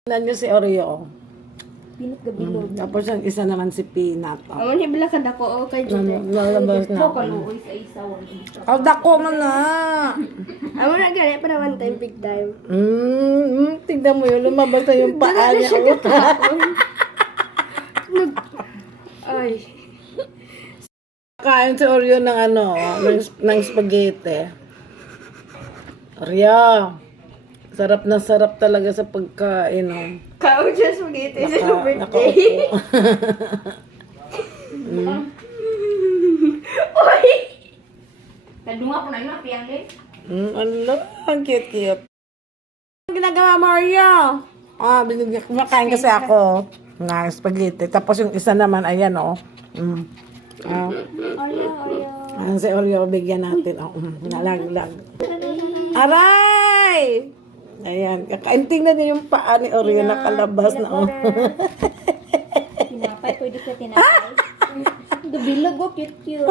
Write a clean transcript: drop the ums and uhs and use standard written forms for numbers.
Tingnan niyo si Oreo. Pinot gabilog. Tapos yung isa naman si Peanut. Aman hibla ka dako o kay Jute. Lalabas na. Ko kaluoy sa isa wala. Oh, dako man na. Amo na gani para one time big time. Tignan mo yun. Lumabas na yung paa niya. Ay. Kain si Oreo ng ng spaghetti. Oreo. Sarap na sarap talaga sa pagkain. Oh. Kao dyan spaghetti sa birthday. Oy! Kadunga ko na yun, piyang din. Ang cute-cute. Ang ginagawa mo, Oreo? Binigyan ko. Makain kasi ako ng spaghetti. Tapos yung isa naman, ayan, oh. Oreo. Ayan si Oreo, bigyan natin. Nalag-lag. Aray! Ayan, kakainting na niya yung paa ni Oreo, nakalabas na. Oh. Tinapay, pwede ka tinapay. Gabilog, cute-cute.